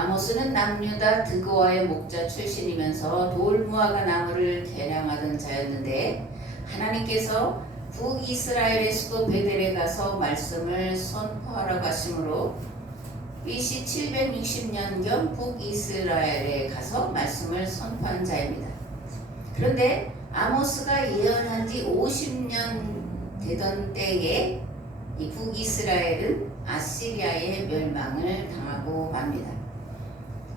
아모스는 남유다 드고아의 목자 출신이면서 돌무화과 나무를 개량하던 자였는데 하나님께서 북이스라엘의 수도 베델에 가서 말씀을 선포하라고 하심으로 BC 760년경 북이스라엘에 가서 말씀을 선포한 자입니다. 그런데 아모스가 예언한 지 50년 되던 때에 이 북이스라엘은 아시리아의 멸망을 당하고 맙니다.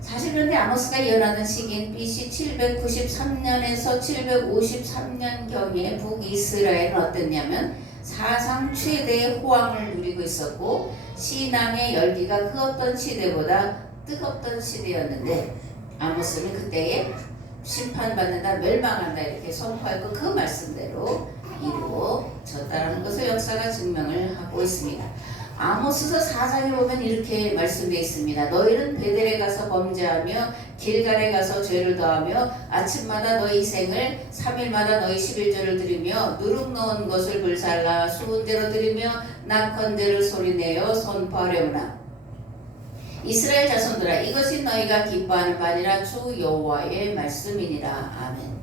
사실 그런데 아모스가 예언하던 시기인 BC 793년에서 753년경에 북이스라엘은 어땠냐면 사상 최대의 호황을 누리고 있었고 신앙의 열기가 그 어떤 시대보다 뜨겁던 시대였는데 아모스는 그때에 심판받는다, 멸망한다 이렇게 선포하고 그 말씀대로 이루어졌다는 것을 역사가 증명을 하고 있습니다. 아모스서 4장에 보면 이렇게 말씀되어 있습니다. 너희는 베델에 가서 범죄하며 길갈에 가서 죄를 더하며 아침마다 너희 생을 3일마다 너희 11조를 드리며 누룩 넣은 것을 불살라 수은제로 드리며 낙헌제를 소리내어 선포하려무나. 이스라엘 자손들아 이것이 너희가 기뻐하는 바니라 주 여호와의 말씀이니라. 아멘.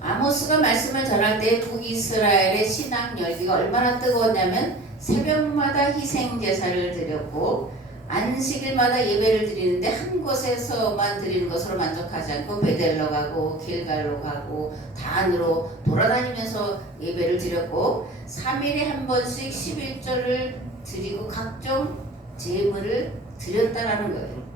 아모스가 말씀을 전할 때 북이스라엘의 신앙 열기가 얼마나 뜨거웠냐면 새벽마다 희생 제사를 드렸고 안식일마다 예배를 드리는데 한 곳에서만 드리는 것으로 만족하지 않고 베델로 가고 길갈로 가고 단으로 돌아다니면서 예배를 드렸고 3일에 한 번씩 11조를 드리고 각종 제물을 드렸다라는 거예요.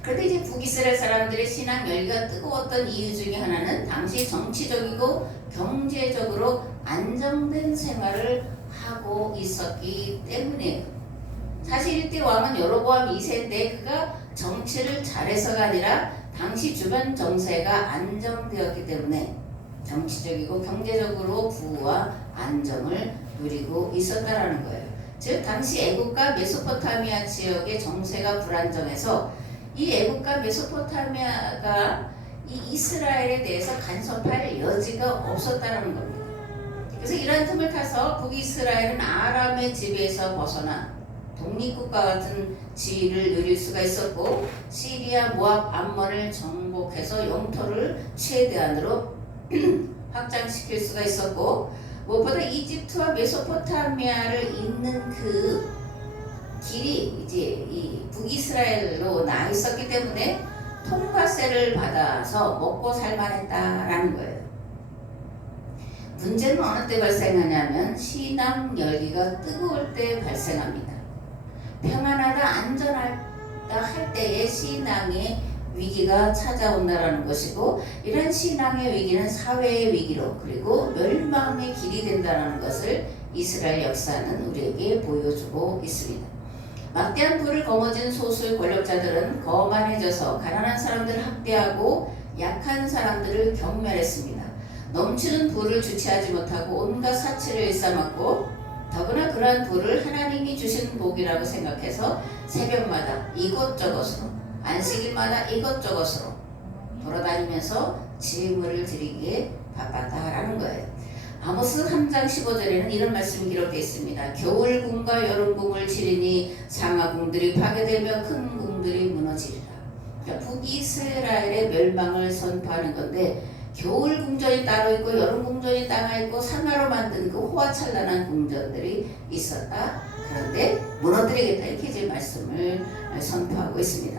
그런데 이제 북이스라엘 사람들의 신앙 열기가 뜨거웠던 이유 중에 하나는 당시 정치적이고 경제적으로 안정된 생활을 하고 있었기 때문이에요. 사실 이때 왕은 여로보암 2세인데 그가 정치를 잘해서가 아니라 당시 주변 정세가 안정되었기 때문에 정치적이고 경제적으로 부와 안정을 누리고 있었다라는 거예요. 즉 당시 애국과 메소포타미아 지역의 정세가 불안정해서 이 애국과 메소포타미아가 이 이스라엘에 대해서 간섭할 여지가 없었다는 겁니다. 그래서 이러한 틈을 타서 북이스라엘은 아람의 지배에서 벗어나 독립국가 같은 지위를 누릴 수가 있었고 시리아, 모압, 암몬을 정복해서 영토를 최대한으로 확장시킬 수가 있었고 무엇보다 이집트와 메소포타미아를 잇는 그 길이 이제 이 북이스라엘로 나 있었기 때문에 통과세를 받아서 먹고 살만했다라는 거예요. 문제는 어느 때 발생하냐면 신앙 열기가 뜨거울 때 발생합니다. 평안하다 안전하다 할 때에 신앙의 위기가 찾아온다라는 것이고 이런 신앙의 위기는 사회의 위기로 그리고 멸망의 길이 된다는 것을 이스라엘 역사는 우리에게 보여주고 있습니다. 막대한 부를 거머쥔 소수의 권력자들은 거만해져서 가난한 사람들을 학대하고 약한 사람들을 경멸했습니다. 넘치는 부를 주체하지 못하고 온갖 사치를 일삼았고 더구나 그러한 부를 하나님이 주신 복이라고 생각해서 새벽마다 이것저것으로 안식일마다 이것저것으로 돌아다니면서 제물을 드리기에 바빴다라는 거예요. 아모스 3장 15절에는 이런 말씀이 기록되어 있습니다. 겨울궁과 여름궁을 치리니 상하궁들이 파괴되며 큰 궁들이 무너지리라. 그러니까 북이스라엘의 멸망을 선포하는 건데 겨울 궁전이 따로 있고 여름 궁전이 따로 있고 상하로 만든 그 호화찬란한 궁전들이 있었다. 그런데 무너뜨리겠다 이렇게 이제 말씀을 선포하고 있습니다.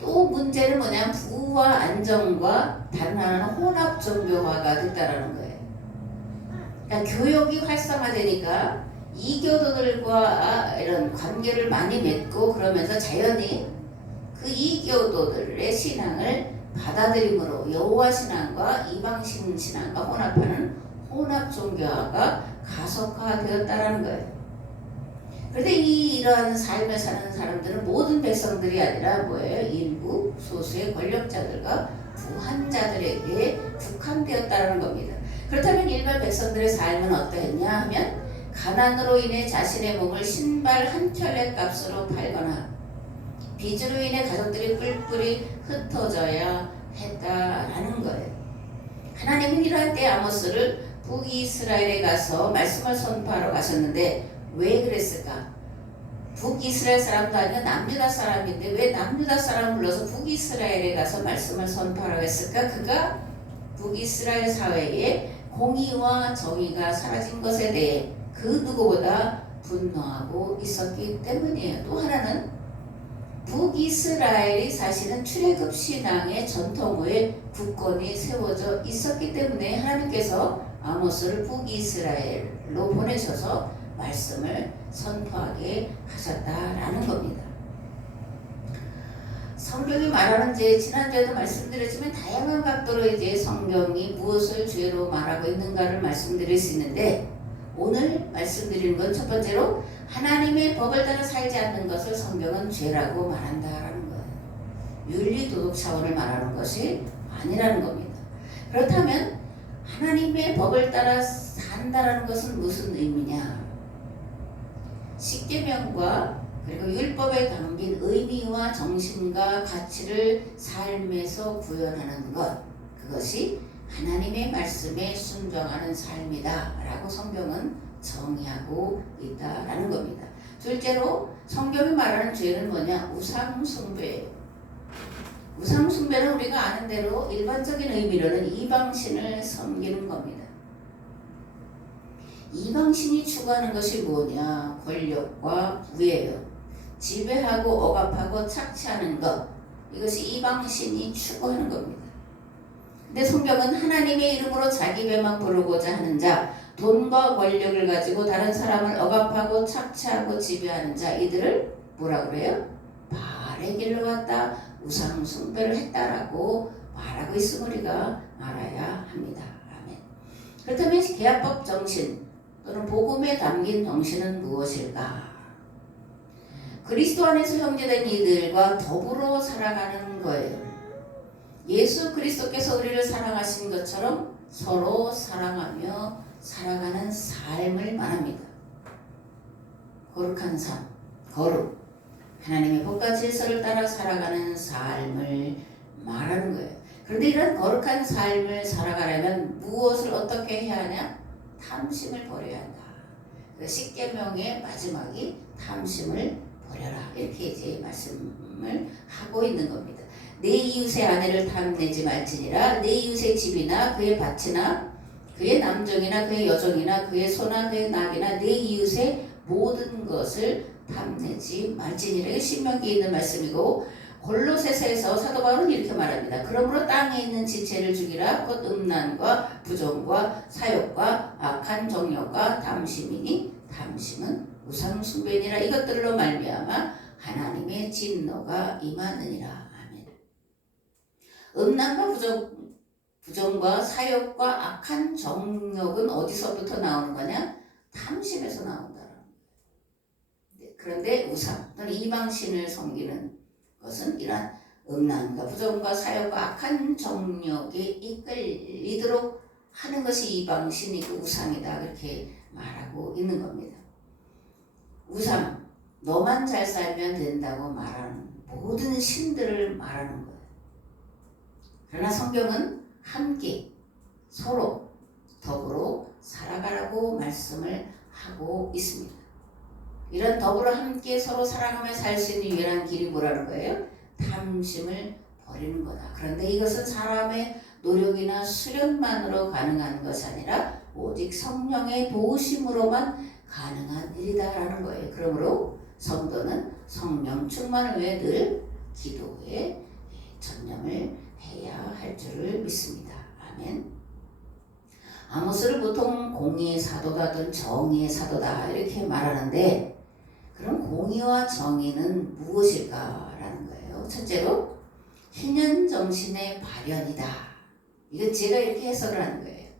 또 문제는 뭐냐면 부와 안정과 다른 하나는 혼합 종교화가 됐다라는 거예요. 그러니까 교역이 활성화되니까 이교도들과 이런 관계를 많이 맺고 그러면서 자연히 그 이교도들의 신앙을 받아들임으로 여호와 신앙과 이방신 신앙과 혼합하는 혼합 종교화가 가속화되었다라는 거예요. 그런데 이러한 삶을 사는 사람들은 모든 백성들이 아니라 뭐예요? 일부 소수의 권력자들과 부한자들에게 국한되었다는 겁니다. 그렇다면 일반 백성들의 삶은 어떠했냐 하면 가난으로 인해 자신의 몸을 신발 한 켤레 값으로 팔거나 빚으로 인해 가족들이 뿔뿔이 흩어져야 했다라는 거예요. 하나님은 이러한 때 아모스를 북이스라엘에 가서 말씀을 선포하러 가셨는데 왜 그랬을까? 북이스라엘 사람도 아니고 남유다 사람인데 왜 남유다 사람을 불러서 북이스라엘에 가서 말씀을 선포하라고 했을까? 그가 북이스라엘 사회에 공의와 정의가 사라진 것에 대해 그 누구보다 분노하고 있었기 때문이에요. 또 하나는 북이스라엘이 사실은 출애굽 신앙의 전통 후에 국권이 세워져 있었기 때문에 하나님께서 아모스를 북이스라엘로 보내셔서 말씀을 선포하게 하셨다라는 겁니다. 성경이 말하는 지난주에도 말씀드렸지만 다양한 각도로 성경이 무엇을 죄로 말하고 있는가를 말씀드릴 수 있는데 오늘 말씀드리는 건 첫 번째로 하나님의 법을 따라 살지 않는 것을 성경은 죄라고 말한다라는 거예요. 윤리도덕 차원을 말하는 것이 아니라는 겁니다. 그렇다면 하나님의 법을 따라 산다라는 것은 무슨 의미냐? 십계명과 그리고 율법에 담긴 의미와 정신과 가치를 삶에서 구현하는 것, 그것이 하나님의 말씀에 순종하는 삶이다 라고 성경은 정의하고 있다라는 겁니다. 둘째로 성경이 말하는 죄는 뭐냐? 우상숭배예요. 우상숭배는 우리가 아는 대로 일반적인 의미로는 이방신을 섬기는 겁니다. 이방신이 추구하는 것이 뭐냐? 권력과 부예요. 지배하고 억압하고 착취하는 것, 이것이 이방신이 추구하는 겁니다. 근데 성경은 하나님의 이름으로 자기 배만 부르고자 하는 자, 돈과 권력을 가지고 다른 사람을 억압하고 착취하고 지배하는 자, 이들을 뭐라 그래요? 바알의 길로 갔다 우상 숭배를 했다라고 말하고 있음을 우리가 알아야 합니다. 아멘. 그렇다면 계약법 정신 또는 복음에 담긴 정신은 무엇일까? 그리스도 안에서 형제된 이들과 더불어 살아가는 거예요. 예수 그리스도께서 우리를 사랑하신 것처럼 서로 사랑하며 살아가는 삶을 말합니다. 거룩한 삶, 거룩, 하나님의 법과 질서를 따라 살아가는 삶을 말하는 거예요. 그런데 이런 거룩한 삶을 살아가려면 무엇을 어떻게 해야 하냐? 탐심을 버려야 한다. 십계명의 마지막이 탐심을 버려라, 이렇게 말씀을 하고 있는 겁니다. 내 이웃의 아내를 탐내지 말지니라. 내 이웃의 집이나 그의 밭이나 그의 남종이나 그의 여종이나 그의 소나 그의 낙이나 내 이웃의 모든 것을 탐내지 말지니라. 이게 신명기에 있는 말씀이고, 골로새서에서 사도 바울은 이렇게 말합니다. 그러므로 땅에 있는 지체를 죽이라. 곧 음란과 부정과 사욕과 악한 정욕과 탐심이니 탐심은 우상 숭배니라. 이것들로 말미암아 하나님의 진노가 임하느니라. 아멘. 음란과 부정과 사욕과 악한 정욕은 어디서부터 나오는 거냐? 탐심에서 나온다. 그런데 우상 또는 이방신을 섬기는 것은 이러한 음란과 부정과 사욕과 악한 정욕에 이끌리도록 하는 것이 이방신이고 우상이다, 그렇게 말하고 있는 겁니다. 우상, 너만 잘 살면 된다고 말하는 모든 신들을 말하는 거예요. 그러나 성경은 함께 서로 더불어 살아가라고 말씀을 하고 있습니다. 이런 더불어 함께 서로 사랑하며 살 수 있는 유일한 길이 뭐라는 거예요? 탐심을 버리는 거다. 그런데 이것은 사람의 노력이나 수련만으로 가능한 것이 아니라 오직 성령의 도우심으로만 가능한 일이다라는 거예요. 그러므로 성도는 성령 충만을 위해 늘 기도에 전념을 해야 할 줄을 믿습니다. 아멘. 아모스를 보통 공의의 사도다 또는 정의의 사도다 이렇게 말하는데, 그럼 공의와 정의는 무엇일까라는 거예요. 첫째로 희년 정신의 발현이다. 이건 제가 이렇게 해석을 하는 거예요.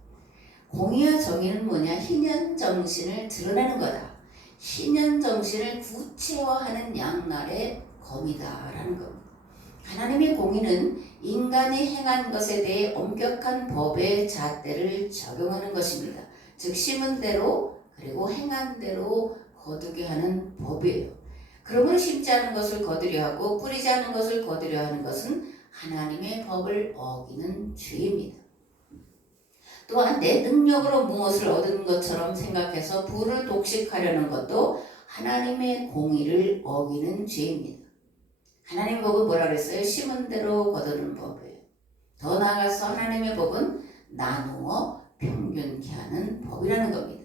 공의와 정의는 뭐냐? 희년 정신을 드러내는 거다. 희년 정신을 구체화하는 양날의 검이다라는 겁니다. 하나님의 공의는 인간이 행한 것에 대해 엄격한 법의 잣대를 적용하는 것입니다. 즉 심은 대로 그리고 행한 대로 거두게 하는 법이에요. 그러므로 심지 않은 것을 거두려 하고 뿌리지 않은 것을 거두려 하는 것은 하나님의 법을 어기는 죄입니다. 또한 내 능력으로 무엇을 얻은 것처럼 생각해서 부를 독식하려는 것도 하나님의 공의를 어기는 죄입니다. 하나님의 법은 뭐라 그랬어요? 심은 대로 거두는 법이에요. 더 나아가서 하나님의 법은 나누어 평균케 하는 법이라는 겁니다.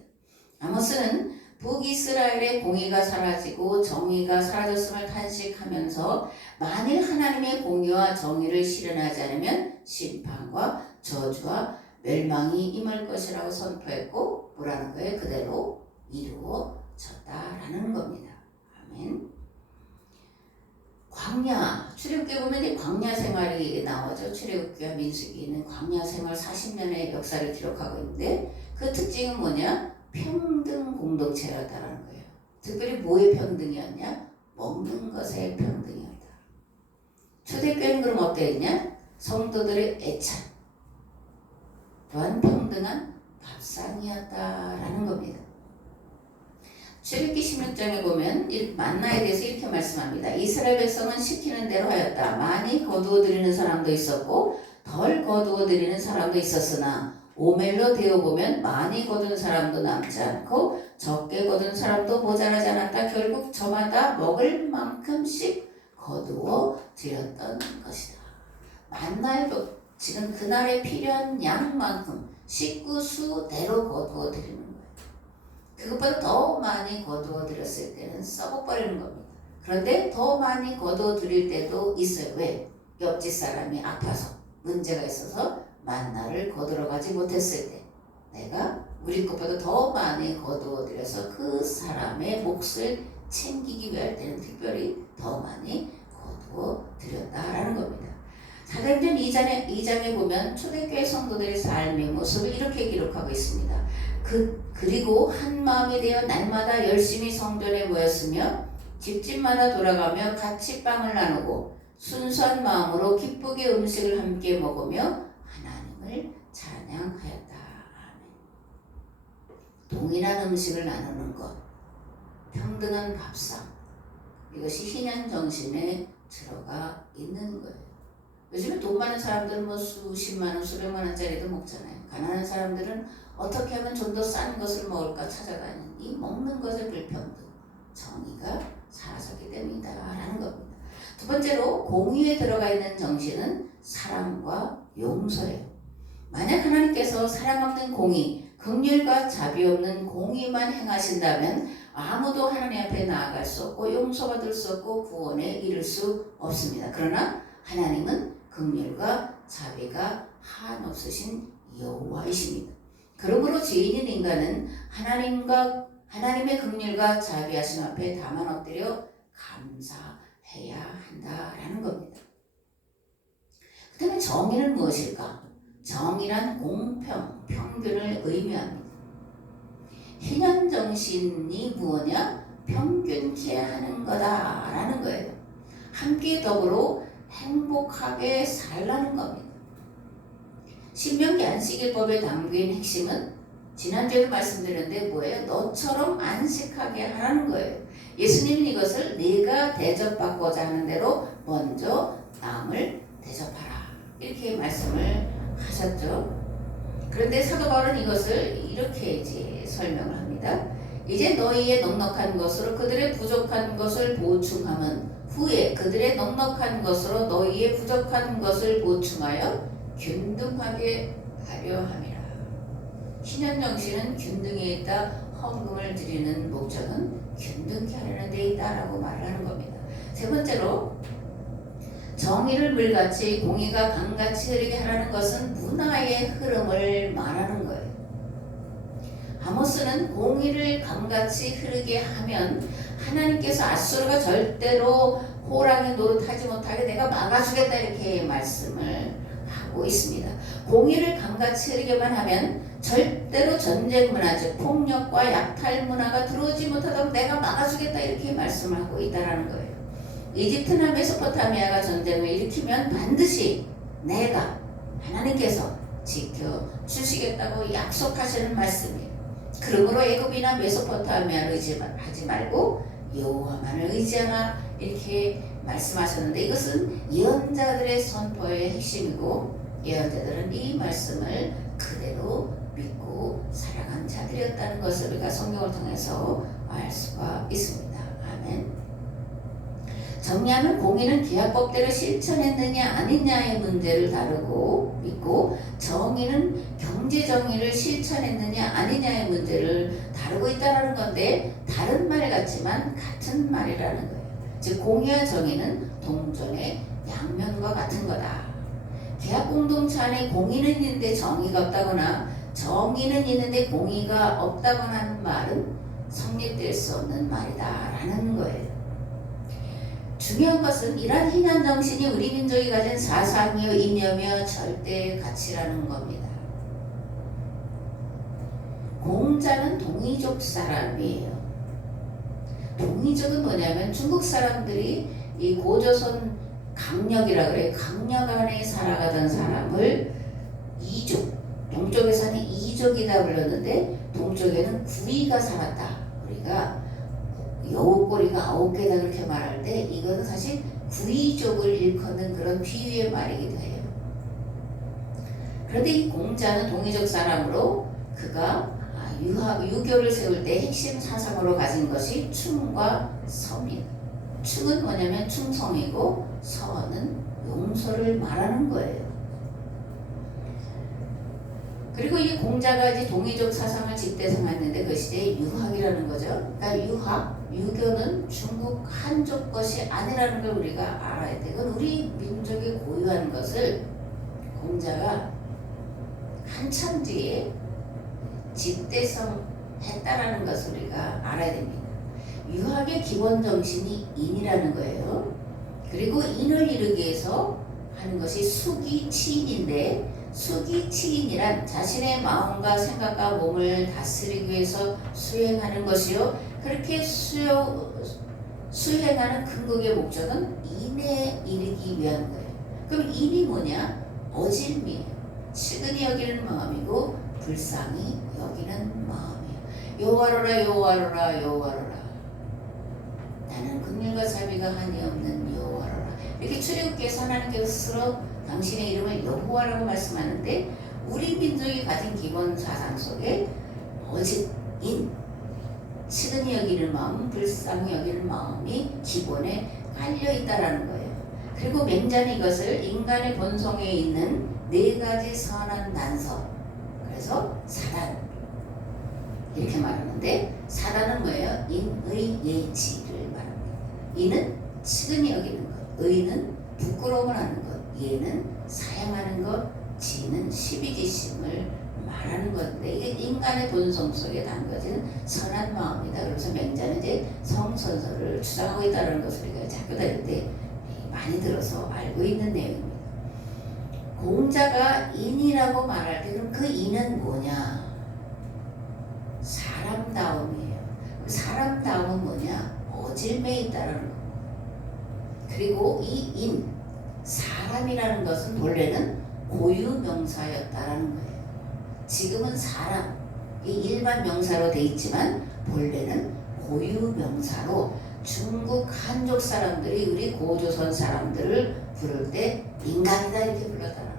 아모스는 북이스라엘의 공의가 사라지고 정의가 사라졌음을 탄식하면서 만일 하나님의 공의와 정의를 실현하지 않으면 심판과 저주와 멸망이 임할 것이라고 선포했고 뭐라는 거예요? 그대로 이루어졌다라는 겁니다. 아멘. 광야, 출애굽기에 보면 이제 광야 생활이 나오죠. 출애굽기와 민수기는 광야 생활 40년의 역사를 기록하고 있는데 그 특징은 뭐냐? 평등 공동체였다라는 거예요. 특별히 뭐의 평등이었냐? 먹는 것의 평등이었다. 초대교회는 그럼 어땠냐? 성도들의 애찬 또한 평등한 밥상이었다라는 겁니다. 출애굽기 16장에 보면 만나에 대해서 이렇게 말씀합니다. 이스라엘 백성은 시키는 대로 하였다. 많이 거두어 드리는 사람도 있었고 덜 거두어 드리는 사람도 있었으나 오멜로 되어보면 많이 거둔 사람도 남지 않고 적게 거둔 사람도 모자라지 않았다. 결국 저마다 먹을 만큼씩 거두어 드렸던 것이다. 만나의 법, 지금 그날에 필요한 양만큼 식구수대로 거두어 드리는 거예요. 그것보다 더 많이 거두어 드렸을 때는 썩어버리는 겁니다. 그런데 더 많이 거두어 드릴 때도 있어요. 왜? 옆집 사람이 아파서 문제가 있어서 만나를 거두러 가지 못했을 때 내가 우리 것보다 더 많이 거두어 드려서 그 사람의 몫을 챙기기 위할 때는 특별히 더 많이 거두어 드렸다라는 겁니다. 사도행전 2장에 보면 초대교회 성도들의 삶의 모습을 이렇게 기록하고 있습니다. 그리고 한 마음이 되어 날마다 열심히 성전에 모였으며 집집마다 돌아가며 같이 빵을 나누고 순수한 마음으로 기쁘게 음식을 함께 먹으며 하나님을 찬양하였다. 동일한 음식을 나누는 것, 평등한 밥상, 이것이 희년 정신에 들어가 있는 거예요. 요즘에 돈 많은 사람들은 뭐 수십만 원, 수백만 원짜리도 먹잖아요. 가난한 사람들은 어떻게 하면 좀 더 싼 것을 먹을까 찾아가는 이 먹는 것의 불평등, 정의가 사라졌기 때문이다라는 겁니다. 두 번째로 공의에 들어가 있는 정신은 사랑과 용서예요. 만약 하나님께서 사랑 없는 공의, 긍휼과 자비 없는 공의만 행하신다면 아무도 하나님 앞에 나아갈 수 없고 용서받을 수 없고 구원에 이를 수 없습니다. 그러나 하나님은 긍휼과 자비가 한없으신 여호와이십니다. 그러므로 죄인인 인간은 하나님의 긍휼과 자비하심 앞에 다만 엎드려 감사해야 한다라는 겁니다. 그 다음에 정의는 무엇일까? 정의란 공평, 평균을 의미합니다. 희년정신이 무엇이냐? 평균케 하는 거다라는 거예요. 함께 더불어 행복하게 살라는 겁니다. 신명기 안식일법에 담긴 핵심은 지난주에도 말씀드렸는데 뭐예요? 너처럼 안식하게 하라는 거예요. 예수님은 이것을 네가 대접받고자 하는 대로 먼저 남을 대접하라 이렇게 말씀을 하셨죠. 그런데 사도 바울은 이것을 이렇게 이제 설명을 합니다. 이제 너희의 넉넉한 것으로 그들의 부족한 것을 보충함은 후에 그들의 넉넉한 것으로 너희의 부족한 것을 보충하여 균등하게 하려 함이라. 신현정신은 균등에 있다. 헌금을 드리는 목적은 균등케 하려는 데 있다라고 말을 하는 겁니다. 세 번째로 정의를 물같이 공의가 강같이 흐르게 하라는 것은 문화의 흐름을 말하는 거예요. 아모스는 공의를 강같이 흐르게 하면 하나님께서 앗수르가 절대로 호랑이 노릇하지 못하게 내가 막아주겠다 이렇게 말씀을 하고 있습니다. 공의를 강같이 흐르게만 하면 절대로 전쟁 문화, 즉 폭력과 약탈 문화가 들어오지 못하도록 내가 막아주겠다 이렇게 말씀을 하고 있다는 거예요. 이집트나 메소포타미아가 전쟁을 일으키면 반드시 내가 하나님께서 지켜주시겠다고 약속하시는 말씀이에요. 그러므로 애굽이나 메소포타미아를 의지하지 말고 여호와만을 의지하라 이렇게 말씀하셨는데 이것은 예언자들의 선포의 핵심이고 예언자들은 이 말씀을 그대로 믿고 살아간 자들이었다는 것을 우리가 성경을 통해서 알 수가 있습니다. 아멘. 정리하면 공의는 계약법대로 실천했느냐 아니냐의 문제를 다루고 있고, 정의는 경제정의를 실천했느냐 아니냐의 문제를 다루고 있다는 건데, 다른 말 같지만 같은 말이라는 거예요. 즉 공의와 정의는 동전의 양면과 같은 거다. 계약공동체 안에 공의는 있는데 정의가 없다거나 정의는 있는데 공의가 없다거나 하는 말은 성립될 수 없는 말이다 라는 거예요. 중요한 것은 이러한 희난 정신이 우리 민족이 가진 사상이요 이념이요 절대 가치라는 겁니다. 공자는 동이족 사람이에요. 동이족은 뭐냐면 중국 사람들이 이 고조선 강력이라 그래요. 강력 안에 살아가던 사람을 이족, 동쪽에서는 이족이다 불렀는데 동쪽에는 구이가 살았다. 우리가 여우꼬리가 9개다 그렇게 말할 때 이거는 사실 구이족을 일컫는 그런 비유의 말이기도 해요. 그런데 이 공자는 동이족 사람으로 그가 유교를 세울 때 핵심 사상으로 가진 것이 충과 서입니다. 충은 뭐냐면 충성이고 서는 용서를 말하는 거예요. 그리고 이 공자가 이제 동이족 사상을 집대성했는데 그 시대에 유학이라는 거죠. 그러니까 유학, 유교는 중국 한족 것이 아니라는 걸 우리가 알아야 돼. 그건 우리 민족이 고유한 것을 공자가 한참 뒤에 집대성했다라는 것을 우리가 알아야 됩니다. 유학의 기본 정신이 인이라는 거예요. 그리고 인을 이루기 위해서 하는 것이 수기치인인데, 수기치인이란 자신의 마음과 생각과 몸을 다스리기 위해서 수행하는 것이요, 그렇게 수행하는 근거의 목적은 인에 이르기 위한 거예요. 그럼 인이 뭐냐? 어질미예요. 측은히 여기는 마음이고 불쌍히 여기는 마음이에요. 여호와로라 여호와로라 여호와로라, 나는 긍휼과 자비가 한이 없는 여호와로라. 이렇게 출애굽기에서 하나님께서 스스로 당신의 이름을 여호와라고 말씀하는데, 우리 민족이 가진 기본 사상 속에 어짓, 인, 측은히 여기는 마음, 불쌍히 여기는 마음이 기본에 깔려 있다라는 거예요. 그리고 맹자는 이것을 인간의 본성에 있는 4가지 선한 난서, 그래서 사단 이렇게 말하는데, 사단은 뭐예요? 인의 예지를 말합니다. 인은 측은히 여기는 것, 의는 부끄러움을 하는 것, 예는 사양하는 것, 지는 시비지심을 말하는 건데, 이게 인간의 본성 속에 담겨진 선한 마음이다. 그래서 맹자는 이제 성선설을 주장하고 있다는 것을 우리가 학교 다닐 때 많이 들어서 알고 있는 내용입니다. 공자가 인이라고 말할 때 그럼 그 인은 뭐냐? 사람다움이에요. 사람다움은 뭐냐? 어질매에 있다는 거. 그리고 이 인, 사람이라는 것은 본래는 고유명사였다라는 거예요. 지금은 사람, 이 일반 명사로 돼 있지만 본래는 고유명사로 중국 한족 사람들이 우리 고조선 사람들을 부를 때 인간이다 이렇게 불렀다는 거예요.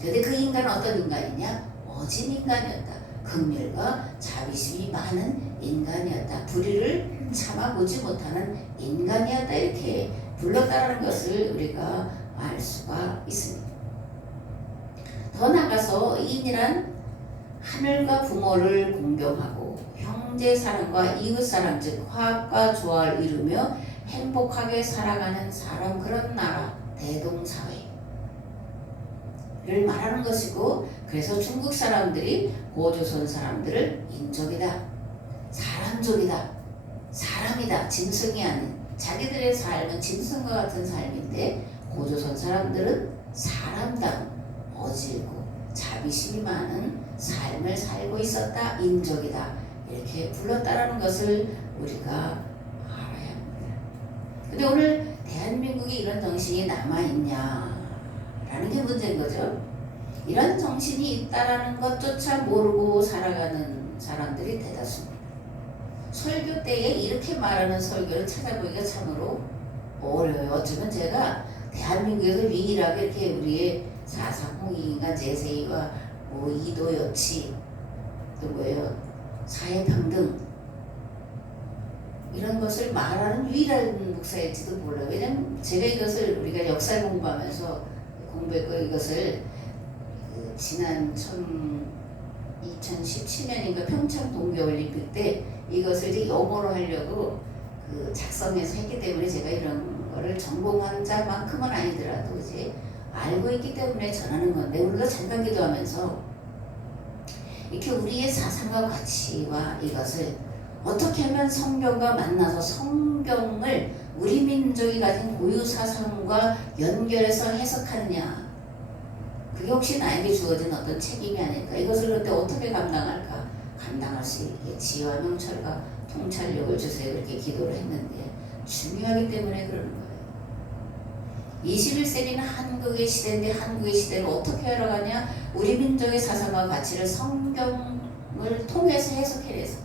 그런데 그 인간은 어떤 인간이냐? 어진 인간이었다. 긍휼과 자비심이 많은 인간이었다. 불의를 참아보지 못하는 인간이었다 이렇게 불렀다는 것을 우리가 알 수가 있습니다. 더 나아가서 인이란 하늘과 부모를 공경하고 형제 사랑과 이웃 사랑, 즉 화합과 조화를 이루며 행복하게 살아가는 사람, 그런 나라, 대동사회를 말하는 것이고, 그래서 중국 사람들이 고조선 사람들을 인족이다, 사람족이다, 사람이다, 짐승이 아닌, 자기들의 삶은 짐승과 같은 삶인데 고조선 사람들은 사람다운, 어질고 자비심이 많은 삶을 살고 있었다, 인족이다 이렇게 불렀다라는 것을 우리가 알아야 합니다. 근데 오늘 대한민국에 이런 정신이 남아있냐라는 게 문제인 거죠. 이런 정신이 있다라는 것조차 모르고 살아가는 사람들이 대다수입니다. 설교 때에 이렇게 말하는 설교를 찾아보기가 참으로 어려워요. 어쩌면 제가 대한민국에서 유일하게 이렇게 우리의 사사공의가 제세이와 뭐 이도여치, 또 뭐예요, 사회평등, 이런 것을 말하는 유일한 목사일지도 몰라요. 왜냐면 제가 이것을 우리가 역사를 공부하면서 공부했고 이것을 지난 2017년인가 평창 동계올림픽 때 이것을 이제 영어로 하려고 작성해서 했기 때문에 제가 이런 거를 전공한 자만큼은 아니더라도 이제 알고 있기 때문에 전하는 건데, 우리가 잠깐 기도하면서 이렇게 우리의 사상과 가치와 이것을 어떻게 하면 성경과 만나서 성경을 우리 민족이 가진 고유 사상과 연결해서 해석하느냐, 그게 혹시 나에게 주어진 어떤 책임이 아닐까. 이것을 그런데 어떻게 감당할까. 감당할 수 있게 지혜와 명철과 통찰력을 주세요. 이렇게 기도를 했는데 중요하기 때문에 그러는 거예요. 21세기는 한국의 시대인데 한국의 시대를 어떻게 알아가냐. 우리 민족의 사상과 가치를 성경을 통해서 해석해내서,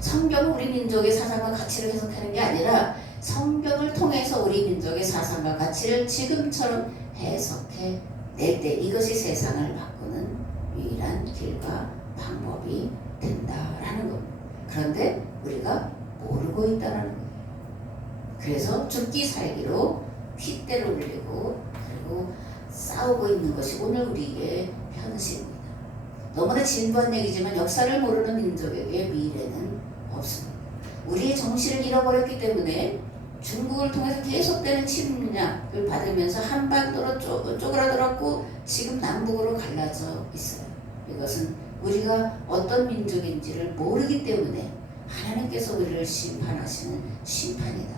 성경은 우리 민족의 사상과 가치를 해석하는 게 아니라 성경을 통해서 우리 민족의 사상과 가치를 지금처럼 해석해 낼 때 이것이 세상을 바꾸는 유일한 길과 방법이 된다라는 겁니다. 그런데 우리가 모르고 있다는 거예요. 그래서 죽기 살기로 핏대를 올리고 그리고 싸우고 있는 것이 오늘 우리의 현실입니다. 너무나 진부한 얘기지만 역사를 모르는 민족에게 미래는 없습니다. 우리의 정신을 잃어버렸기 때문에 중국을 통해서 계속되는 침략을 받으면서 한반도로 쪼그라들었고 지금 남북으로 갈라져 있어요. 이것은 우리가 어떤 민족인지를 모르기 때문에 하나님께서 우리를 심판하시는 심판이다.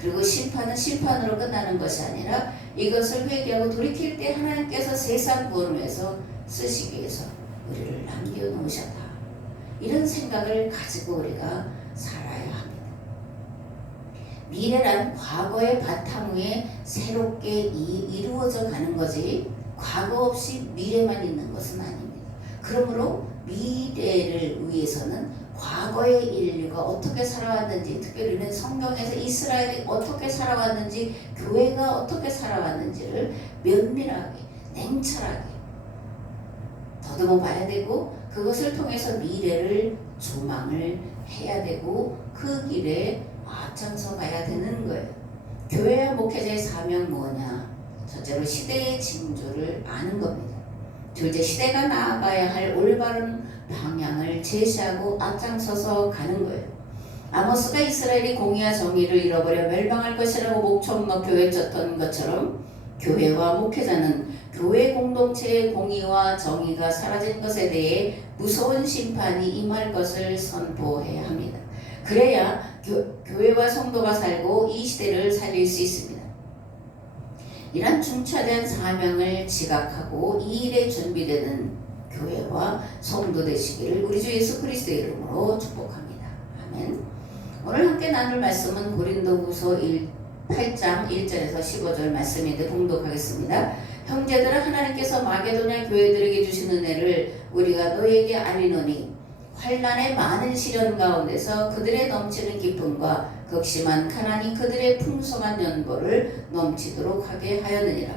그리고 심판은 심판으로 끝나는 것이 아니라 이것을 회개하고 돌이킬 때 하나님께서 세상 구원을 위해서 쓰시기 위해서 우리를 남겨놓으셨다. 이런 생각을 가지고 우리가 살아야 합니다. 미래란 과거의 바탕 위에 새롭게 이루어져 가는 거지 과거 없이 미래만 있는 것은 아닙니다. 그러므로 미래를 위해서는 과거의 인류가 어떻게 살아왔는지, 특별히 우리는 성경에서 이스라엘이 어떻게 살아왔는지, 교회가 어떻게 살아왔는지를 면밀하게, 냉철하게 더듬어 봐야 되고, 그것을 통해서 미래를 조망을 해야 되고 그 길에 앞장서 가야 되는 거예요. 교회와 목회자의 사명 뭐냐? 첫째로 시대의 징조를 아는 겁니다. 둘째, 시대가 나아가야 할 올바른 방향을 제시하고 앞장서서 가는 거예요. 아모스가 이스라엘이 공의와 정의를 잃어버려 멸망할 것이라고 목청 높여 외쳤던 것처럼 교회와 목회자는 교회 공동체의 공의와 정의가 사라진 것에 대해 무서운 심판이 임할 것을 선포해야 합니다. 그래야 교회와 성도가 살고 이 시대를 살릴 수 있습니다. 이런 중차대한 사명을 지각하고 이 일에 준비되는 교회와 성도 되시기를 우리 주 예수 그리스도의 이름으로 축복합니다. 아멘. 오늘 함께 나눌 말씀은 고린도후서 8장 1절에서 15절 말씀인데 봉독하겠습니다. 형제들아, 하나님께서 마게도냐 교회들에게 주신 은혜를 우리가 너희에게 알리노니 환난의 많은 시련 가운데서 그들의 넘치는 기쁨과 극심한 가난이 그들의 풍성한 연보를 넘치도록 하게 하였느니라.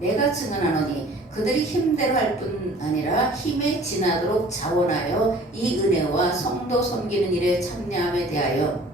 내가 증언하노니 그들이 힘대로 할 뿐 아니라 힘에 지나도록 자원하여 이 은혜와 성도 섬기는 일에 참여함에 대하여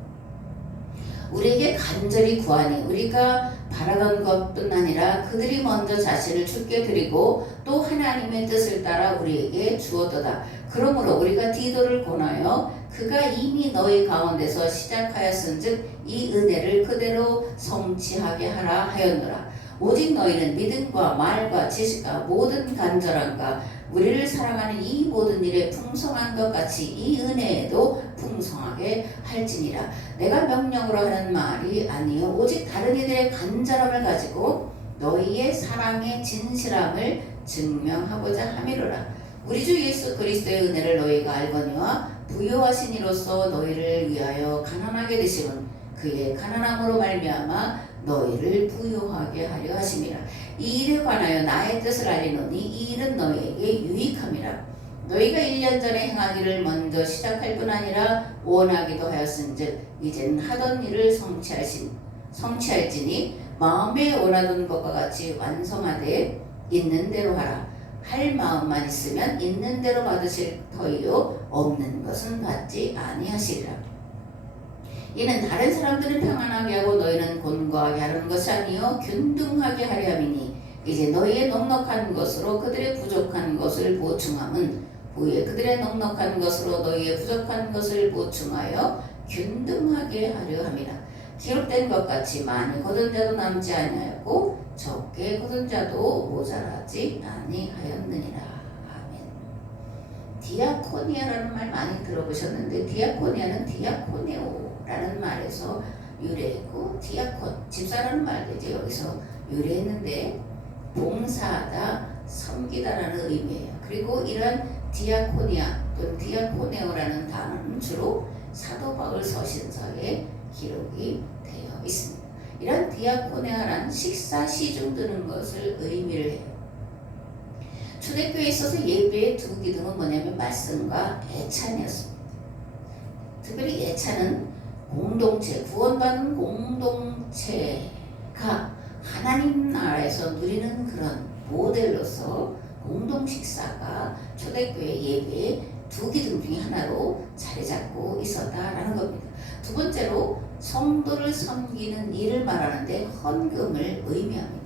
우리에게 간절히 구하니 우리가 바라던 것뿐 아니라 그들이 먼저 자신을 주께 드리고 또 하나님의 뜻을 따라 우리에게 주었도다. 그러므로 우리가 디도를 권하여 그가 이미 너희 가운데서 시작하였은즉 이 은혜를 그대로 성취하게 하라 하였노라. 오직 너희는 믿음과 말과 지식과 모든 간절함과 우리를 사랑하는 이 모든 일에 풍성한 것 같이 이 은혜에도 풍성하게 할지니라. 내가 명령으로 하는 말이 아니요 오직 다른 이들의 간절함을 가지고 너희의 사랑의 진실함을 증명하고자 함이로라. 우리 주 예수 그리스도의 은혜를 너희가 알거니와 부요하신 이로써 너희를 위하여 가난하게 되심은 그의 가난함으로 말미암아 너희를 부요하게 하려 하심이라. 이 일에 관하여 나의 뜻을 알리노니 이 일은 너희에게 유익함이라. 너희가 1년 전에 행하기를 먼저 시작할 뿐 아니라 원하기도 하였은즉 이젠 하던 일을 성취할지니 마음에 원하던 것과 같이 완성하되 있는 대로 하라. 할 마음만 있으면 있는 대로 받으실 터이요 없는 것은 받지 아니하시리라. 이는 다른 사람들은 평안하게 하고 너희는 곤고하게 하려는 것이 아니요 균등하게 하려 함이니 이제 너희의 넉넉한 것으로 그들의 부족한 것을 보충함은 후에 그들의 넉넉한 것으로 너희의 부족한 것을 보충하여 균등하게 하려 함이라. 기록된 것 같이 많이 거둔 자도 남지 아니하였고 적게 거둔 자도 모자라지 아니하였느니라. 아멘. 디아코니아라는 말 많이 들어보셨는데 디아코니아는 디아코네오라는 말에서 유래했고 디아콘, 집사라는 말도 이제 여기서 유래했는데 봉사하다, 섬기다라는 의미예요. 그리고 이런 디아코니아 또는 디아코네오라는 단어는 주로 사도 바울 서신서에 기록이 되어 있습니다. 이런 디아코네아란 식사 시중 드는 것을 의미를 해요. 초대교회에 있어서 예배의 두 기둥은 뭐냐면 말씀과 애찬이었습니다. 특별히 애찬은 공동체, 구원받은 공동체가 하나님 나라에서 누리는 그런 모델로서 공동 식사가 초대교회 예배의 두 기둥 중에 하나로 자리 잡고 있었다라는 겁니다. 두 번째로 성도를 섬기는 일을 말하는데 헌금을 의미합니다.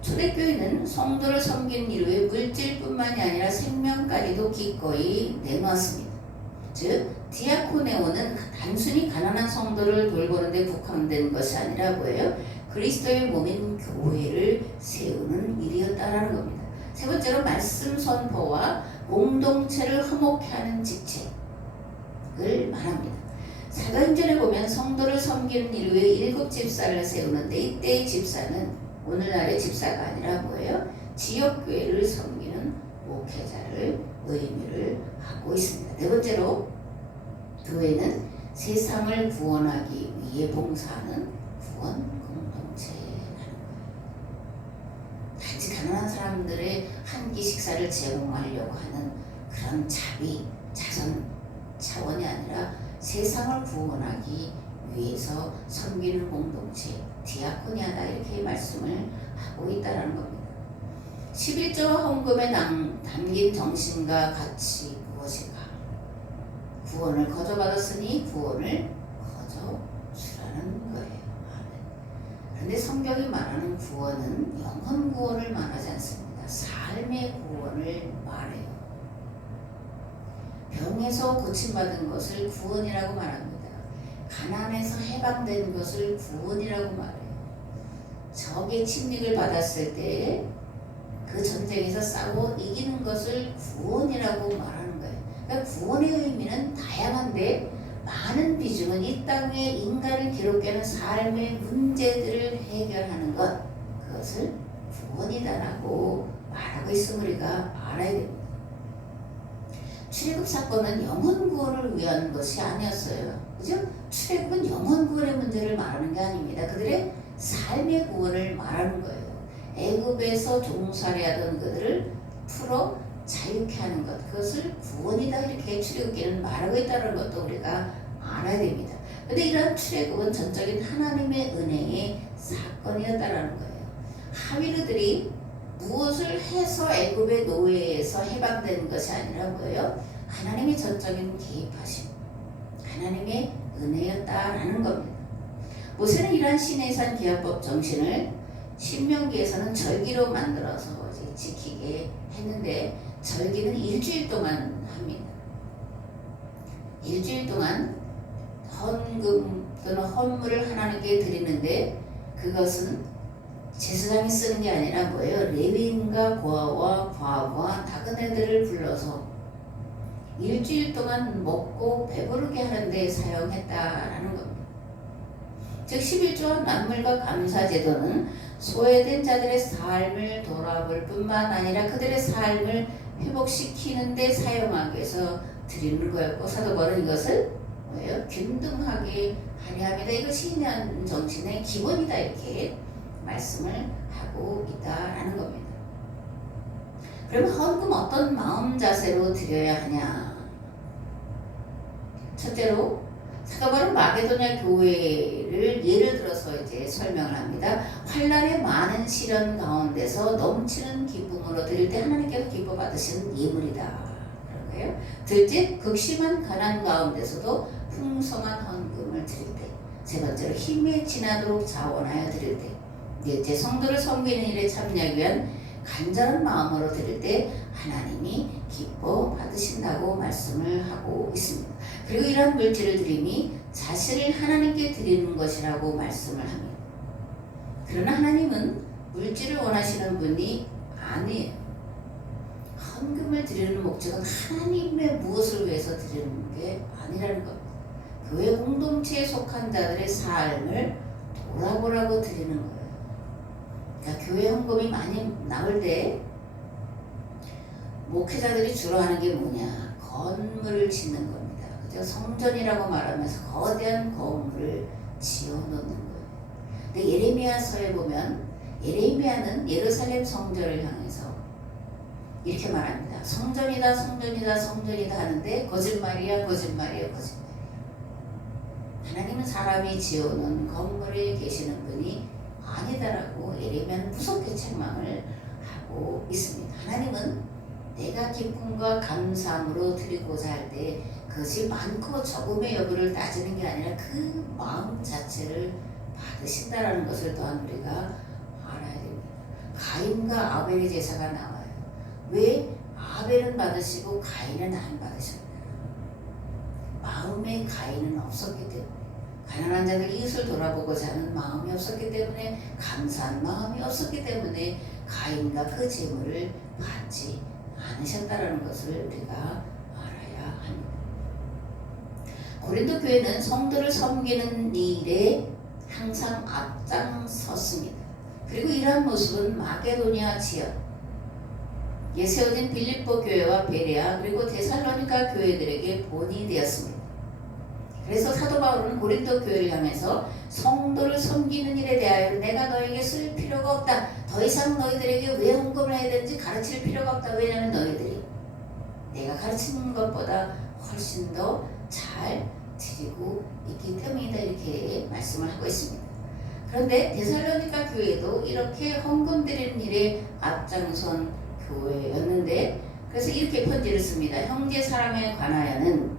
초대교회는 성도를 섬기는 일 외에 물질뿐만이 아니라 생명까지도 기꺼이 내놓았습니다. 즉 디아코네오는 단순히 가난한 성도를 돌보는 데 국한된 것이 아니라 뭐예요? 그리스도의 몸인 교회를 세우는 일이었다라는 겁니다. 세 번째로 말씀 선포와 공동체를 화목케 하는 직책을 말합니다. 사도행전에 보면 성도를 섬기는 일 외에 7 집사를 세우는데 이때의 집사는 오늘날의 집사가 아니라 뭐예요? 지역교회를 섬기는 목회자를 의미를 하고 있습니다. 네 번째로 교회는 세상을 구원하기 위해 봉사하는 구원 공동체라는 거예요. 단지 가난한 사람들의 한 끼 식사를 제공하려고 하는 그런 자비, 자선 차원이 아니라 세상을 구원하기 위해서 섬기는 공동체, 디아코니아다 이렇게 말씀을 하고 있다는 겁니다. 11조와 헌금에 담긴 정신과 가치 무엇인가? 구원을 거저받았으니 구원을 거저주라는 거예요. 그런데 성경이 말하는 구원은 영혼 구원을 말하지 않습니다. 삶의 구원을 말해요. 병에서 고침받은 것을 구원이라고 말합니다. 가난에서 해방된 것을 구원이라고 말해요. 적의 침략을 받았을 때 그 전쟁에서 싸워 이기는 것을 구원이라고 말하는 거예요. 그러니까 구원의 의미는 다양한데 많은 비중은 이 땅의 인간을 기록하는 삶의 문제들을 해결하는 것, 그것을 구원이다라고 말하고 있음을 우리가 알아야 됩니다. 출애굽 사건은 영혼 구원을 위한 것이 아니었어요. 그죠? 출애굽은 영혼 구원의 문제를 말하는 게 아닙니다. 그들의 삶의 구원을 말하는 거예요. 애굽에서 종살이하던 그들을 풀어 자유케 하는 것, 그것을 구원이다 이렇게 출애굽기는 말하고 있다는 것도 우리가 알아야 됩니다. 그런데 이러한 출애굽은 전적인 하나님의 은혜의 사건이었다는 거예요. 하위르들이 무엇을 해서 애굽의 노예에서 해방되는 것이 아니라 뭐예요? 하나님의 전적인 개입하심, 하나님의 은혜였다라는 겁니다. 모세는 이러한 시내산 기하법 정신을 신명기에서는 절기로 만들어서 지키게 했는데 절기는 일주일 동안 합니다. 일주일 동안 헌금 또는 헌물을 하나님께 드리는데 그것은 제사장이 쓰는 게 아니라 뭐예요? 레위인과 고아와 과부와 나그네들을 불러서 일주일 동안 먹고 배부르게 하는 데 사용했다라는 겁니다. 즉 11조와 만물과 감사제도는 소외된 자들의 삶을 돌아볼 뿐만 아니라 그들의 삶을 회복시키는 데 사용하기 위해서 드리는 거였고 사도 바울은 이것을 뭐예요? 균등하게 하려 합니다. 이것이 신앙 정신의 기본이다 이렇게 말씀을 하고 있다라는 겁니다. 그럼 헌금 어떤 마음 자세로 드려야 하냐? 첫째로 사도 바울은 마게도냐 교회를 예를 들어서 이제 설명을 합니다. 환난의 많은 시련 가운데서 넘치는 기쁨으로 드릴 때 하나님께서 기뻐 받으시는 예물이다. 그런 거예요. 둘째, 극심한 가난 가운데서도 풍성한 헌금을 헌금을 드릴 때, 세 번째로 힘에 지나도록 자원하여 드릴 때, 넷째 성도를 섬기는 일에 참여하기 위한 간절한 마음으로 드릴 때 하나님이 기뻐 받으신다고 말씀을 하고 있습니다. 그리고 이러한 물질을 드림이 자신을 하나님께 드리는 것이라고 말씀을 합니다. 그러나 하나님은 물질을 원하시는 분이 아니에요. 헌금을 드리는 목적은 하나님의 무엇을 위해서 드리는 게 아니라는 겁니다. 교회 공동체에 속한 자들의 삶을 돌아보라고 드리는 거예요. 그러니까 교회 헌금이 많이 나올 때 목회자들이 주로 하는 게 뭐냐? 건물을 짓는 겁니다. 그죠? 성전이라고 말하면서 거대한 건물을 지어놓는 거예요. 근데 예레미야서에 보면 예레미야는 예루살렘 성전을 향해서 이렇게 말합니다. 성전이다, 성전이다, 성전이다 하는데 거짓말이야, 거짓말이야, 거짓말이야. 하나님은 사람이 지어놓은 건물에 계시는 분이 아니다라고 예레미야는 무섭게 책망을 하고 있습니다. 하나님은 내가 기쁨과 감사함으로 드리고자 할 때 그것이 많고 적음의 여부를 따지는 게 아니라 그 마음 자체를 받으신다라는 것을 또한 우리가 알아야 됩니다. 가인과 아벨의 제사가 나와요. 왜 아벨은 받으시고 가인은 안 받으셨나요? 마음에 가인은 없었기 때문에, 가난한 자들 이웃을 돌아보고자 하는 마음이 없었기 때문에, 감사한 마음이 없었기 때문에 가인과 그 재물을 받지 않으셨다라는 것을 우리가 알아야 합니다. 고린도 교회는 성도를 섬기는 일에 항상 앞장섰습니다. 그리고 이러한 모습은 마게도니아 지역, 세워진 빌립보 교회와 베레아 그리고 데살로니가 교회들에게 본이 되었습니다. 그래서 사도 바울은 고린도 교회를 향해서 성도를 섬기는 일에 대하여 내가 너에게 쓸 필요가 없다. 더 이상 너희들에게 왜 헌금을 해야 되는지 가르칠 필요가 없다. 왜냐하면 너희들이 내가 가르치는 것보다 훨씬 더 잘 드리고 있기 때문이다. 이렇게 말씀을 하고 있습니다. 그런데 데살로니가 교회도 이렇게 헌금 드리는 일에 앞장선 교회였는데, 그래서 이렇게 편지를 씁니다. 형제 사람에 관하여는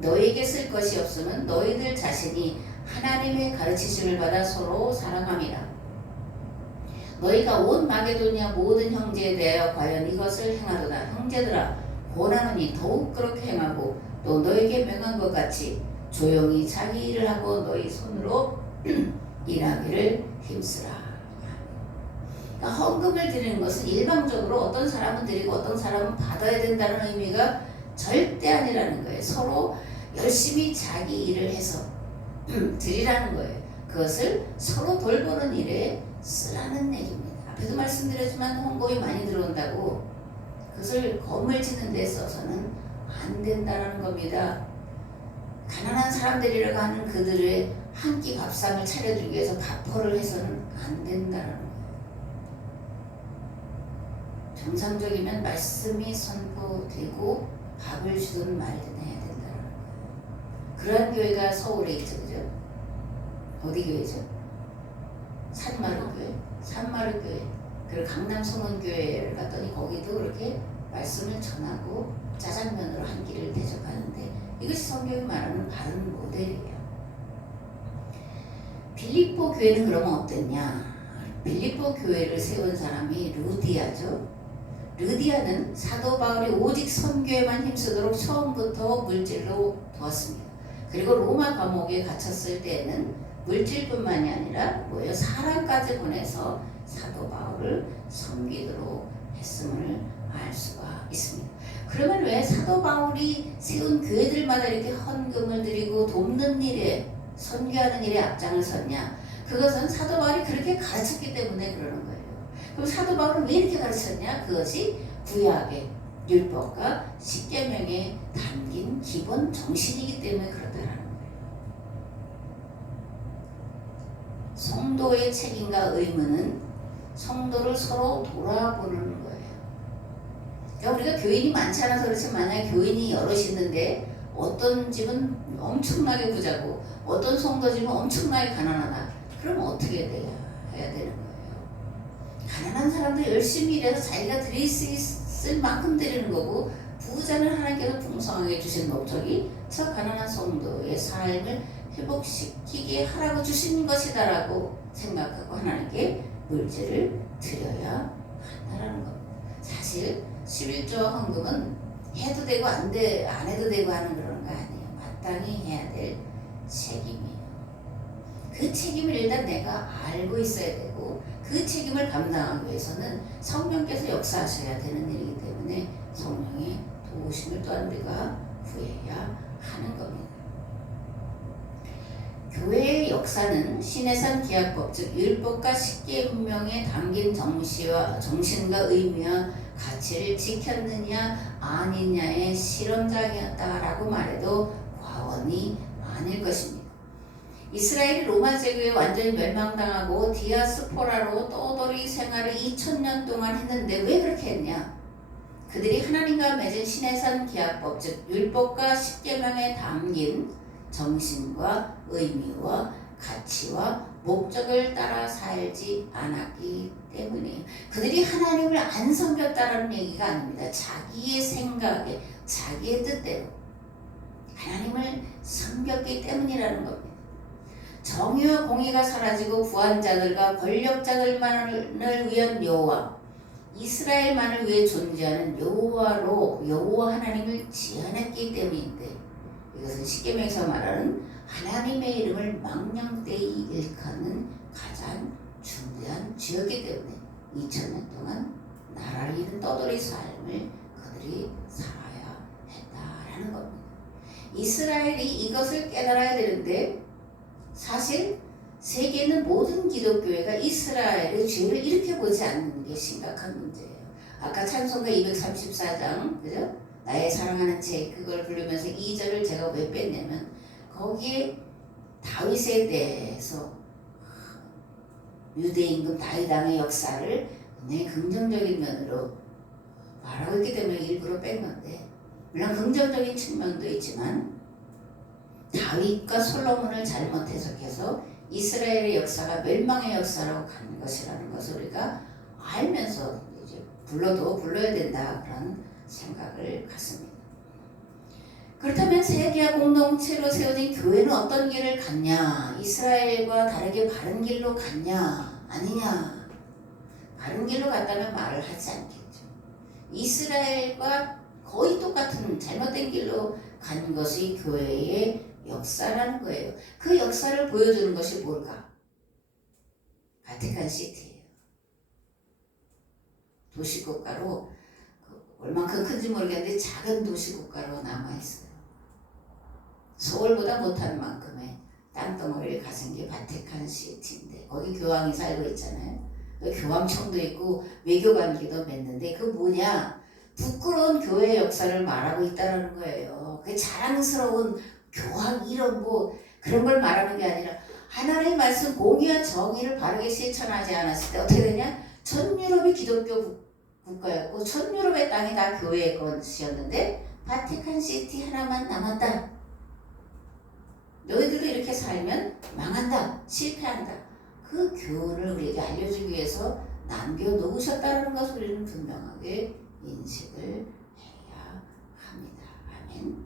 너에게 쓸 것이 없으면 너희들 자신이 하나님의 가르치심을 받아 서로 사랑함이라. 너희가 온 마게도니아 모든 형제에 대하여 과연 이것을 행하도다. 형제들아, 권하노니 더욱 그렇게 행하고 또 너에게 명한 것 같이 조용히 자기 일을 하고 너희 손으로 일하기를 힘쓰라. 그러니까 헌금을 드리는 것은 일방적으로 어떤 사람은 드리고 어떤 사람은 받아야 된다는 의미가 절대 아니라는 거예요. 서로 열심히 자기 일을 해서 드리라는 거예요. 그것을 서로 돌보는 일에 쓰라는 얘기입니다. 앞에도 말씀드렸지만 헌금이 많이 들어온다고 그것을 건물 짓는 데 써서는 안 된다는 겁니다. 가난한 사람들이라고 하는 그들의 한 끼 밥상을 차려주기 위해서 밥벌을 해서는 안 된다는 거예요. 정상적이면 말씀이 선포되고 밥을 주든 말든 해야 된다는 거예요. 그러한 교회가 서울에 있죠. 그죠? 어디 교회죠? 산마루교회, 산마루교회. 그리고 강남 성원교회를 갔더니 거기도 그렇게 말씀을 전하고 짜장면으로 한 끼를 대접하는데, 이것이 성경이 말하는 바른 모델이에요. 빌립보 교회는 그러면 어땠냐? 빌립보 교회를 세운 사람이 루디아죠. 루디아는 사도 바울이 오직 선교에만 힘쓰도록 처음부터 물질로 도왔습니다. 그리고 로마 감옥에 갇혔을 때에는 물질뿐만이 아니라 사람까지 보내서 사도 바울을 섬기도록 했음을 알 수가 있습니다. 그러면 왜 사도 바울이 세운 교회들마다 이렇게 헌금을 드리고 돕는 일에, 선교하는 일에 앞장을 섰냐? 그것은 사도 바울이 그렇게 가르쳤기 때문에 그러는 거예요. 그럼 사도 바울은 왜 이렇게 가르쳤냐? 그것이 구약의 율법과 십계명에 담긴 기본 정신이기 때문에 그렇다라는 거예요. 성도의 책임과 의무는 성도를 서로 돌아보는 거예요. 그러니까 우리가 교인이 많지 않아서 그렇지, 만약에 교인이 여럿이 있는데 어떤 집은 엄청나게 부자고 어떤 성도 집은 엄청나게 가난하다. 그럼 어떻게 해야 되는 거예요? 가난한 사람들 열심히 일해서 자기가 드릴 수 있을 만큼 드리는 거고, 부자는 하나님께서 풍성하게 주신 목적이 저 가난한 성도의 삶을 회복시키게 하라고 주신 것이다라고 생각하고 하나님께 물질을 드려야 한다라는 겁니다. 사실 11조 헌금은 해도 되고 안 해도 되고 하는 그런 거 아니에요. 마땅히 해야 될 책임이에요. 그 책임을 일단 내가 알고 있어야 되고 그 책임을 감당하기 위해서는 성령께서 역사하셔야 되는 일이기 때문에 성령의 도우심을 또한 우리가 구해야 하는 겁니다. 교회의 역사는 신해산 기합법 즉 율법과 십계명에 담긴 정신과 의미와 가치를 지켰느냐 아니냐의 실험장이었다라고 말해도 과언이 아닐 것입니다. 이스라엘이 로마 제국에 완전히 멸망당하고 디아스포라로 떠돌이 생활을 2000년 동안 했는데 왜 그렇게 했냐? 그들이 하나님과 맺은 신해산 기합법 즉 율법과 십계명에 담긴 정신과 의미와 가치와 목적을 따라 살지 않았기 때문이에요. 그들이 하나님을 안 섬겼다는 얘기가 아닙니다. 자기의 생각에 자기의 뜻대로 하나님을 섬겼기 때문이라는 겁니다. 정의와 공의가 사라지고 부한자들과 권력자들만을 위한 여호와 이스라엘만을 위해 존재하는 여호와 하나님을 지어냈기 때문인데 이것은 십계명에서 말하는 하나님의 이름을 망령되이 일컫는 가장 중대한 죄였기 때문에 2000년 동안 나라를 잃은 떠돌이 삶을 그들이 살아야 했다라는 겁니다. 이스라엘이 이것을 깨달아야 되는데 사실 세계에 있는 모든 기독교회가 이스라엘의 죄를 이렇게 보지 않는 게 심각한 문제예요. 아까 찬송가 234장 그죠? 나의 사랑하는 제 그걸 부르면서 2절을 제가 왜 뺐냐면 거기에 다윗에 대해서 유대 임금 다윗 왕의 역사를 굉장히 긍정적인 면으로 말하고 있기 때문에 일부러 뺀 건데 물론 긍정적인 측면도 있지만 다윗과 솔로몬을 잘못 해석해서 이스라엘의 역사가 멸망의 역사라고 가는 것이라는 것을 우리가 알면서 이제 불러야 된다 그런 생각을 갖습니다. 그렇다면 세계화 공동체로 세워진 교회는 어떤 길을 갔냐? 이스라엘과 다르게 바른 길로 갔냐? 아니냐? 바른 길로 갔다면 말을 하지 않겠죠. 이스라엘과 거의 똑같은 잘못된 길로 간 것이 교회의 역사라는 거예요. 그 역사를 보여주는 것이 뭘까? 바티칸 시티예요. 도시국가로 얼만큼 큰지 모르겠는데 작은 도시국가로 남아있어요. 서울보다 못한 만큼의 땅덩어리를 가진 게 바티칸 시티인데 거기 교황이 살고 있잖아요. 교황청도 있고 외교관계도 맺는데 그 뭐냐? 부끄러운 교회의 역사를 말하고 있다는 거예요. 그게 자랑스러운 교황 이런 뭐 그런 걸 말하는 게 아니라 하나님의 말씀 공의와 정의를 바르게 실천하지 않았을 때 어떻게 되냐? 전 유럽이 기독교 국가였고 전 유럽의 땅이 다 교회의 것이었는데 바티칸 시티 하나만 남았다. 너희들도 이렇게 살면 망한다. 실패한다. 그 교훈을 우리에게 알려주기 위해서 남겨놓으셨다는 것을 우리는 분명하게 인식을 해야 합니다. 아멘.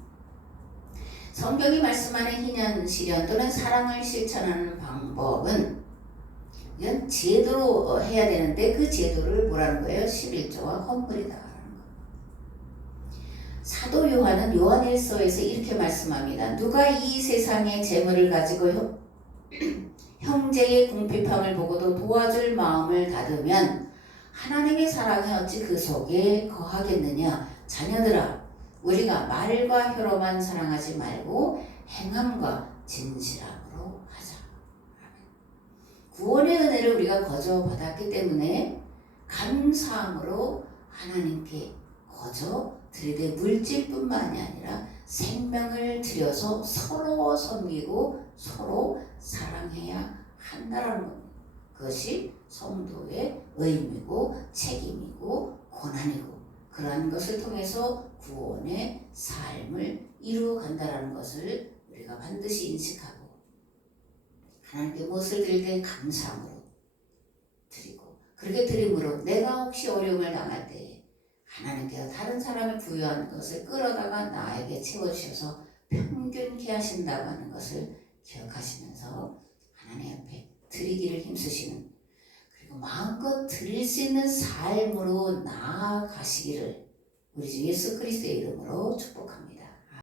성경이 말씀하는 희년, 시련 또는 사랑을 실천하는 방법은 이건 제도로 해야 되는데 그 제도를 뭐라는 거예요? 11조와 헌물이다. 사도 요한은 요한일서에서 이렇게 말씀합니다. 누가 이 세상의 재물을 가지고 형제의 궁핍함을 보고도 도와줄 마음을 닫으면 하나님의 사랑이 어찌 그 속에 거하겠느냐. 자녀들아 우리가 말과 혀로만 사랑하지 말고 행함과 진실함으로 하자. 구원의 은혜를 우리가 거저 받았기 때문에 감사함으로 하나님께 거저 드리되 물질뿐만이 아니라 생명을 들여서 서로 섬기고 서로 사랑해야 한다는 겁니다. 그것이 성도의 의미고 책임이고 고난이고 그러한 것을 통해서 구원의 삶을 이루어간다는 것을 우리가 반드시 인식하고 하나님께 무엇을 드릴 때 감사함으로 드리고 그렇게 드림으로 내가 혹시 어려움을 당할 때에 하나님께서 다른 사람이 부여한 것을 끌어다가 나에게 채워주셔서 평균케 하신다고 하는 것을 기억하시면서 하나님 앞에 드리기를 힘쓰시는, 그리고 마음껏 드릴 수 있는 삶으로 나아가시기를 우리 주 예수 그리스도의 이름으로 축복합니다.